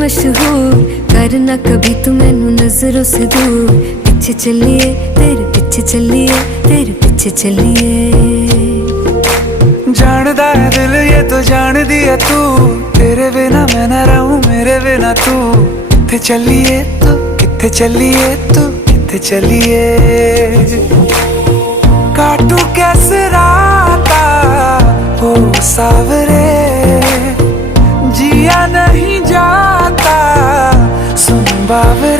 मशहूर, करना कभी तू मैनू नजरों से दूर। पीछे चलिए तेरे पीछे चलिए, तेरे पीछे चलिए। जानदा है दिल ये तो जान दिया तू, तेरे बिना मैं ना रहूं मेरे बिना तू। किथे चलिए तू, किथे चलिए तू, किथे चलिए। काटू कैसे राता हो सावरे, जिया नहीं जाता सुन बावरे।